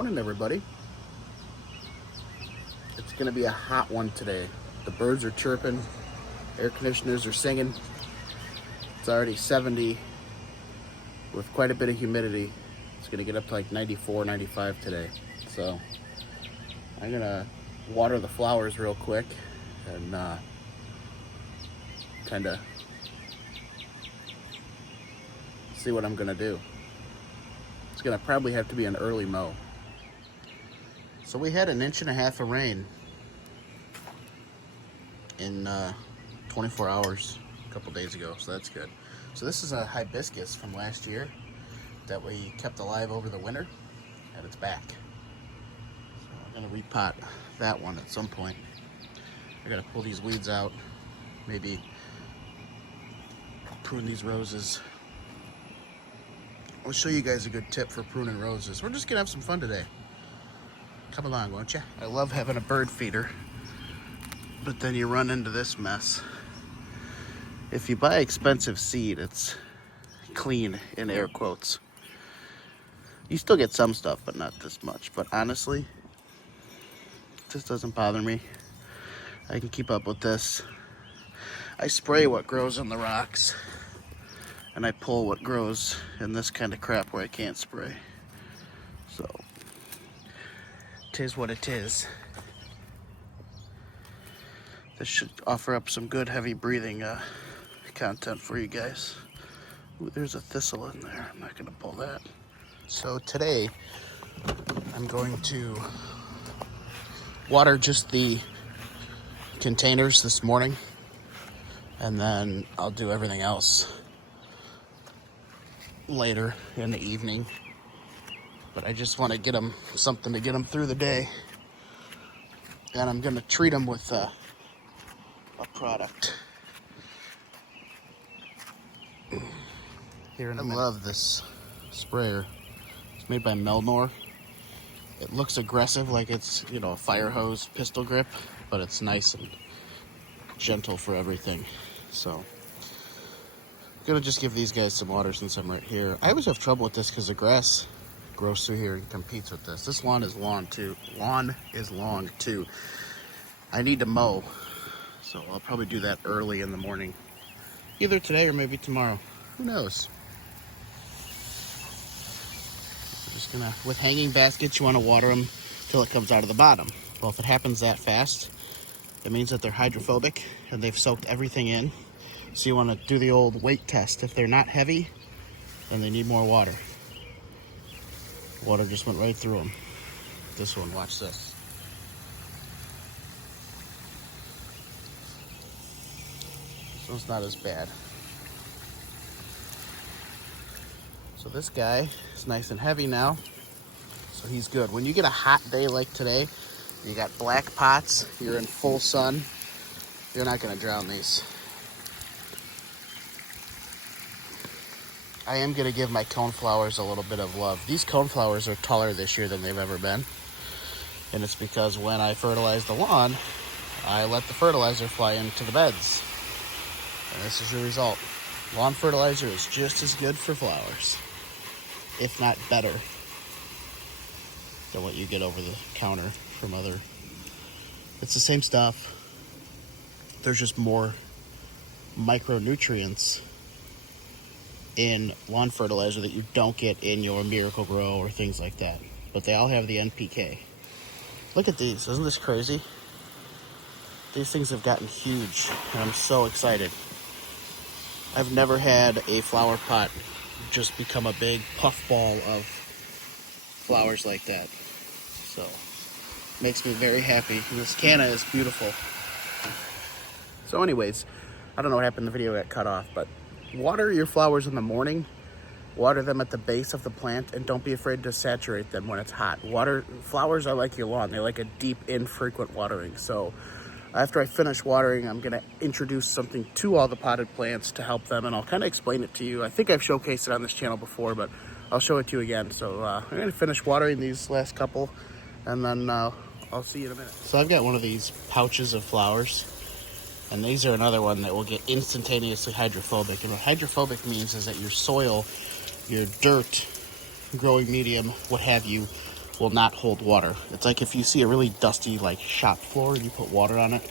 Morning, everybody. It's gonna be a hot one today. The birds are chirping, air conditioners are singing. It's already 70 with quite a bit of humidity. It's gonna get up to like 94, 95 today. So I'm gonna water the flowers real quick and kind of see what I'm gonna do. It's gonna probably have to be an early mow. So we had 1.5 inches of rain in 24 hours a couple days ago, so that's good. So this is a hibiscus from last year that we kept alive over the winter, and it's back. So I'm gonna repot that one at some point. I gotta pull these weeds out, maybe prune these roses. I'll show you guys a good tip for pruning roses. We're just gonna have some fun today. Come along, won't you? I love having a bird feeder, but then you run into this mess. If you buy expensive seed, it's clean in air quotes. You still get some stuff, but not this much. But honestly, this doesn't bother me. I can keep up with this. I spray what grows on the rocks, and I pull what grows in this kind of crap where I can't spray. So, 'tis what it is. This should offer up some good heavy breathing content for you guys. Ooh, there's a thistle in there. I'm not gonna pull that. So today, I'm going to water just the containers this morning, and then I'll do everything else later in the evening. But I just want to get them something to get them through the day, and I'm gonna treat them with a product. Here in a minute. I love this sprayer. It's made by Melnor. It looks aggressive, like it's, you know, a fire hose pistol grip, but it's nice and gentle for everything. So I'm gonna just give these guys some water since I'm right here. I always have trouble with this because the grass grows through here and competes with this. This lawn is long too. I need to mow, so I'll probably do that early in the morning, either today or maybe tomorrow. Who knows? So just gonna, with hanging baskets, you want to water them till it comes out of the bottom. Well, if it happens that fast, it means that they're hydrophobic and they've soaked everything in. So you want to do the old weight test. If they're not heavy, then they need more water. Water just went right through them. This one, watch this. This one's not as bad. So this guy is nice and heavy now, so he's good. When you get a hot day like today, you got black pots, you're in full sun, you're not gonna drown these. I am gonna give my coneflowers a little bit of love. These coneflowers are taller this year than they've ever been, and it's because when I fertilize the lawn, I let the fertilizer fly into the beds, and this is your result. Lawn fertilizer is just as good for flowers, if not better, than what you get over the counter from other. It's the same stuff. There's just more micronutrients in lawn fertilizer that you don't get in your Miracle Grow or things like that. But they all have the NPK. Look at these. Isn't this crazy? These things have gotten huge, and I'm so excited. I've never had a flower pot just become a big puffball of flowers like that. So, makes me very happy. This canna is beautiful. So anyways, I don't know what happened, the video got cut off, but water your flowers in the morning, water them at the base of the plant, and don't be afraid to saturate them when it's hot. Flowers are like your lawn. They like a deep, infrequent watering. So after I finish watering, I'm gonna introduce something to all the potted plants to help them, and I'll kind of explain it to you. I think I've showcased it on this channel before, but I'll show it to you again. So I'm gonna finish watering these last couple, and then I'll see you in a minute. So I've got one of these pouches of flowers, and these are another one that will get instantaneously hydrophobic. And what hydrophobic means is that your soil, your dirt, growing medium, what have you, will not hold water. It's like if you see a really dusty like shop floor and you put water on it,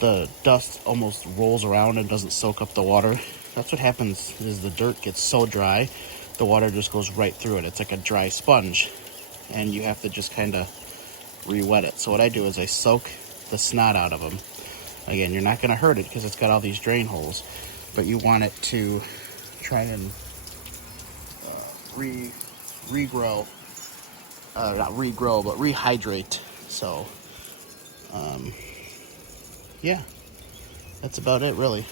the dust almost rolls around and doesn't soak up the water. That's what happens is the dirt gets so dry, the water just goes right through it. It's like a dry sponge, and you have to just kind of re-wet it. So what I do is I soak the snot out of them. Again, you're not going to hurt it because it's got all these drain holes, but you want it to try and regrow, not regrow, but rehydrate. So, yeah, that's about it, really.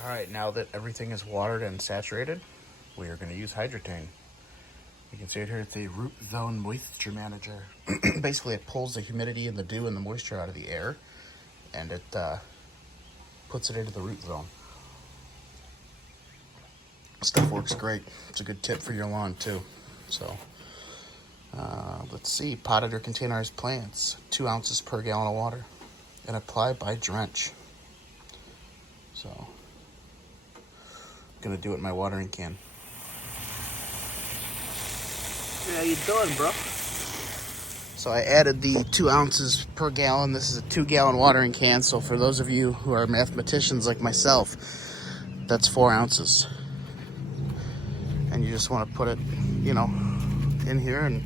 All right, now that everything is watered and saturated, we are going to use Hydrotane. You can see it here, it's a root zone moisture manager. Basically, it pulls the humidity and the dew and the moisture out of the air, and it puts it into the root zone. Stuff works great. It's a good tip for your lawn, too. So, let's see, potted or containerized plants, 2 ounces per gallon of water, and apply by drench. So, gonna do it in my watering can. How you doing, bro? So I added the 2 ounces per gallon. This is a 2-gallon watering can. So for those of you who are mathematicians like myself, that's 4 ounces. And you just want to put it, you know, in here, and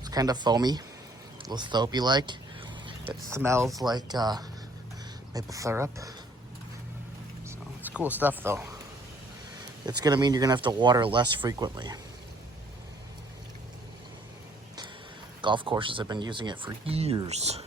it's kind of foamy, a little soapy like. It smells like maple syrup. It's cool stuff, though. It's going to mean you're going to have to water less frequently. Golf courses have been using it for years.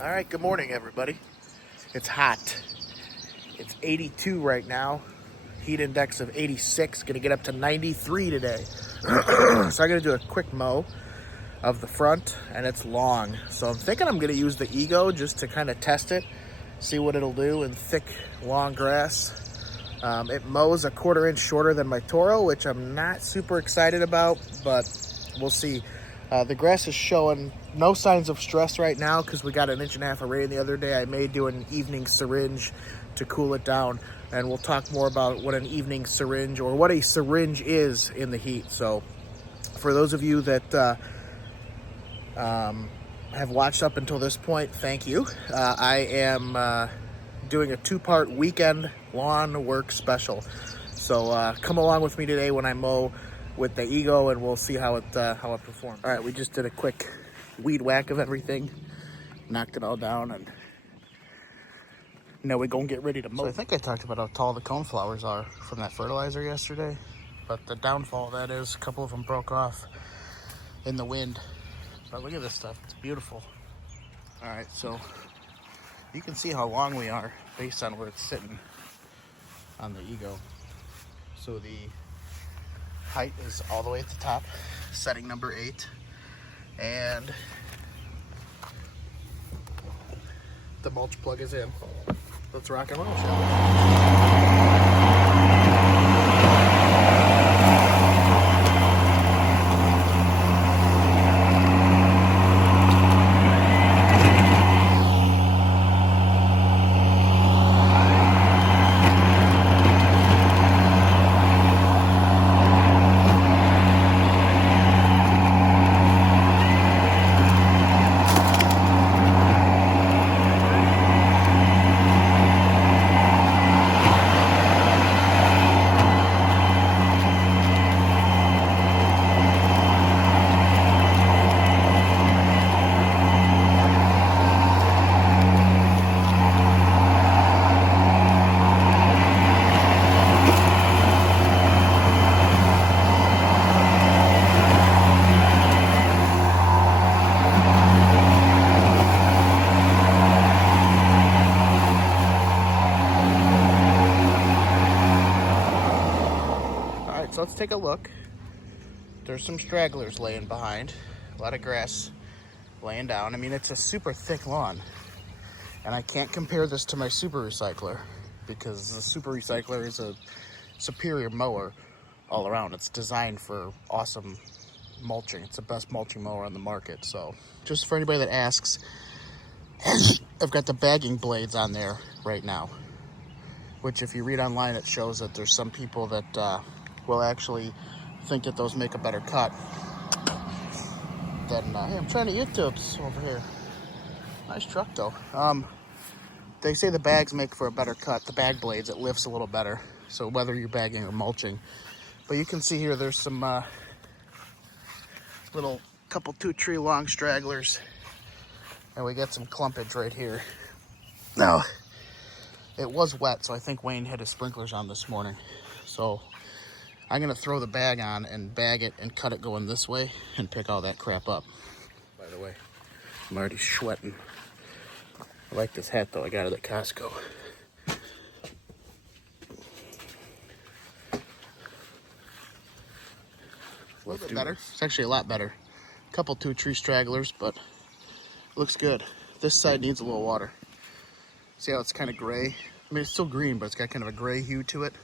All right, good morning, everybody. It's hot. It's 82 right now. Heat index of 86, gonna get up to 93 today. So I'm gonna do a quick mow of the front, and it's long. So I'm thinking I'm gonna use the Ego just to kind of test it, see what it'll do in thick, long grass. It mows a 1/4 inch shorter than my Toro, which I'm not super excited about, but we'll see. The grass is showing no signs of stress right now because we got 1.5 inches of rain the other day. I may do an evening syringe to cool it down, and we'll talk more about what an evening syringe or what a syringe is in the heat. So for those of you that have watched up until this point, thank you. I am doing a 2-part weekend lawn work special. So come along with me today when I mow with the Ego, and we'll see how it performs. All right, we just did a quick weed whack of everything, knocked it all down, and now we're gonna get ready to mow. So I think I talked about how tall the coneflowers are from that fertilizer yesterday, but the downfall of that is a couple of them broke off in the wind. But look at this stuff, it's beautiful. All right, so you can see how long we are based on where it's sitting on the Ego. So the height is all the way at the top, setting number 8, and the mulch plug is in. Let's rock and roll, shall we? So let's take a look. There's some stragglers laying behind. A lot of grass laying down. I mean, it's a super thick lawn. And I can't compare this to my super recycler because the super recycler is a superior mower all around. It's designed for awesome mulching. It's the best mulching mower on the market. So just for anybody that asks, I've got the bagging blades on there right now, which if you read online, it shows that there's some people that will actually think that those make a better cut than, hey, I'm trying to YouTube's over here. Nice truck though. They say the bags make for a better cut. The bag blades, it lifts a little better. So whether you're bagging or mulching. But you can see here, there's some little couple 2 tree long stragglers. And we got some clumpage right here. Now, it was wet, so I think Wayne had his sprinklers on this morning. So I'm gonna throw the bag on and bag it and cut it going this way and pick all that crap up. By the way, I'm already sweating. I like this hat though, I got it at Costco. A little bit better. It's actually a lot better. A couple 2 tree stragglers, but looks good. This side needs a little water. See how it's kind of gray? I mean, it's still green, but it's got kind of a gray hue to it.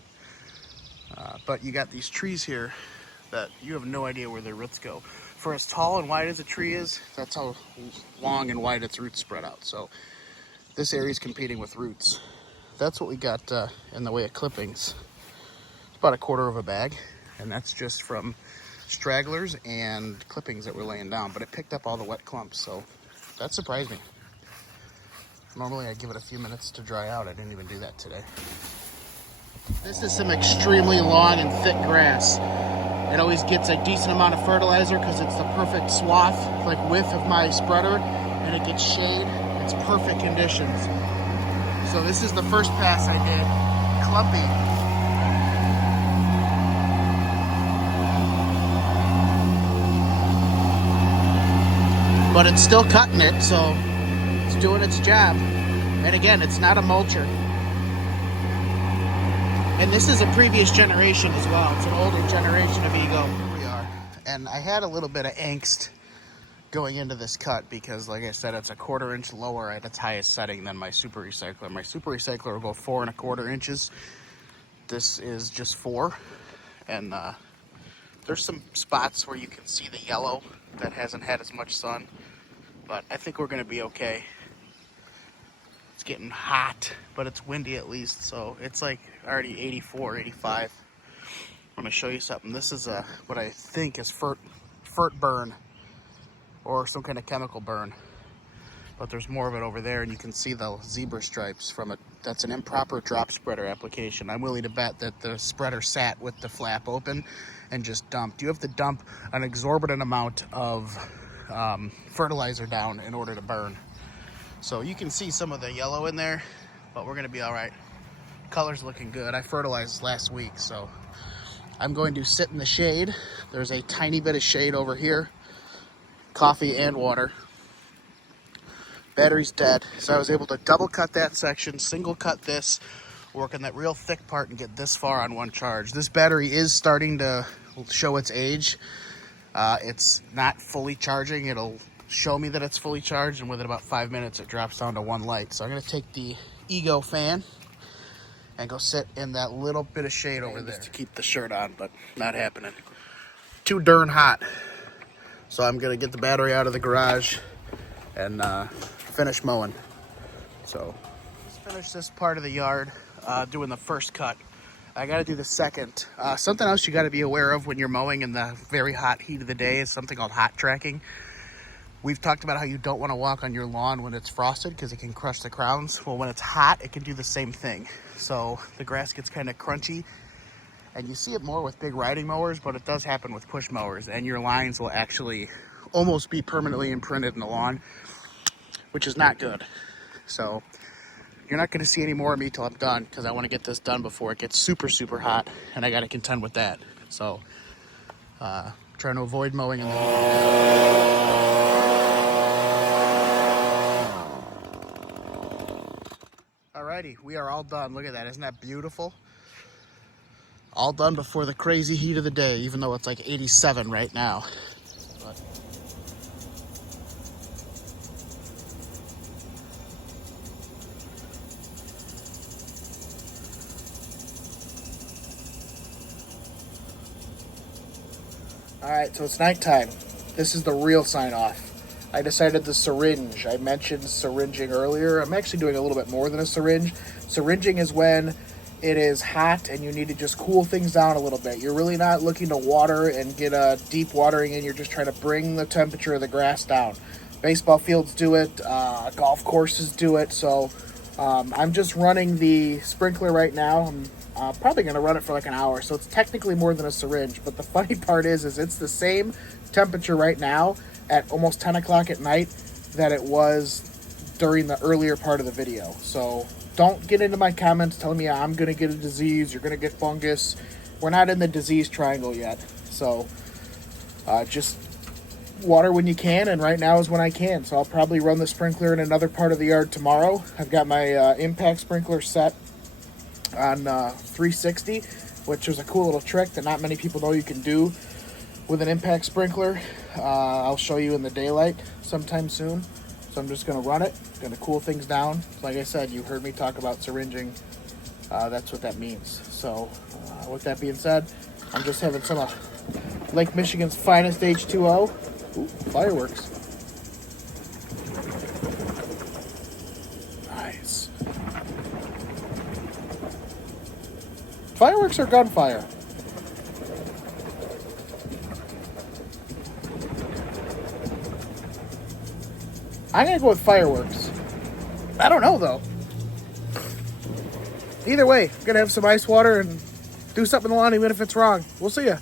But you got these trees here that you have no idea where their roots go. For as tall and wide as a tree is, that's how long and wide its roots spread out. So this area is competing with roots. That's what we got in the way of clippings. It's about 1/4 of a bag, and that's just from stragglers and clippings that we're laying down. But it picked up all the wet clumps, so that surprised me. Normally I give it a few minutes to dry out. I didn't even do that today. This is some extremely long and thick grass. It always gets a decent amount of fertilizer because it's the perfect swath, like width of my spreader, and it gets shade. It's perfect conditions. So this is the first pass I did. Clumpy. But it's still cutting it, so it's doing its job. And again, it's not a mulcher. And this is a previous generation as well. It's an older generation of Ego. Here we are. And I had a little bit of angst going into this cut because, like I said, it's 1/4 inch lower at its highest setting than my super recycler. My super recycler will go 4 1/4 inches. This is just 4. And there's some spots where you can see the yellow that hasn't had as much sun. But I think we're going to be okay. It's getting hot, but it's windy at least, so it's like already 84, 85. I'm gonna show you something. This is what I think is fert burn or some kind of chemical burn, but there's more of it over there, and you can see the zebra stripes from it. That's an improper drop spreader application. I'm willing to bet that the spreader sat with the flap open and just dumped. You have to dump an exorbitant amount of fertilizer down in order to burn. So you can see some of the yellow in there, but we're gonna be all right. Color's looking good. I fertilized last week, so I'm going to sit in the shade. There's a tiny bit of shade over here. Coffee and water. Battery's dead, so I was able to double cut that section, single cut this, work on that real thick part and get this far on one charge. This battery is starting to show its age. It's not fully charging. It'll show me that it's fully charged, and within about 5 minutes it drops down to 1 light. So I'm going to take the Ego fan and go sit in that little bit of shade over there to keep the shirt on, but not happening. Too darn hot. So I'm going to get the battery out of the garage and finish mowing. So let's finish this part of the yard, doing the first cut. I got to do the second. Something else you got to be aware of when you're mowing in the very hot heat of the day is something called hot tracking. We've talked about how you don't want to walk on your lawn when it's frosted because it can crush the crowns. Well, when it's hot, it can do the same thing. So the grass gets kind of crunchy, and you see it more with big riding mowers, but it does happen with push mowers, and your lines will actually almost be permanently imprinted in the lawn, which is not good. So you're not going to see any more of me till I'm done because I want to get this done before it gets super, super hot, and I got to contend with that. So trying to avoid mowing in the heat. Alrighty, we are all done. Look at that. Isn't that beautiful? All done before the crazy heat of the day, even though it's like 87 right now. But all right, so it's nighttime. This is the real sign off. I decided the syringe. I mentioned syringing earlier. I'm actually doing a little bit more than a syringe. Syringing is when it is hot and you need to just cool things down a little bit. You're really not looking to water and get a deep watering in. You're just trying to bring the temperature of the grass down. Baseball fields do it. Golf courses do it. So I'm just running the sprinkler right now. I'm probably going to run it for like an hour. So it's technically more than a syringe. But the funny part is it's the same temperature right now at almost 10 o'clock at night that it was during the earlier part of the video. So don't get into my comments telling me I'm going to get a disease, you're going to get fungus. We're not in the disease triangle yet. So just water when you can, and right now is when I can. So I'll probably run the sprinkler in another part of the yard tomorrow. I've got my impact sprinkler set on 360, which is a cool little trick that not many people know you can do with an impact sprinkler. I'll show you in the daylight sometime soon. So I'm just going to run it, going to cool things down. Like I said, you heard me talk about syringing. That's what that means. So with that being said, I'm just having some of Lake Michigan's finest H2O. Ooh, fireworks. Nice. Fireworks or gunfire? I'm going to go with fireworks. I don't know, though. Either way, I'm going to have some ice water and do something in the lawn even if it's wrong. We'll see ya.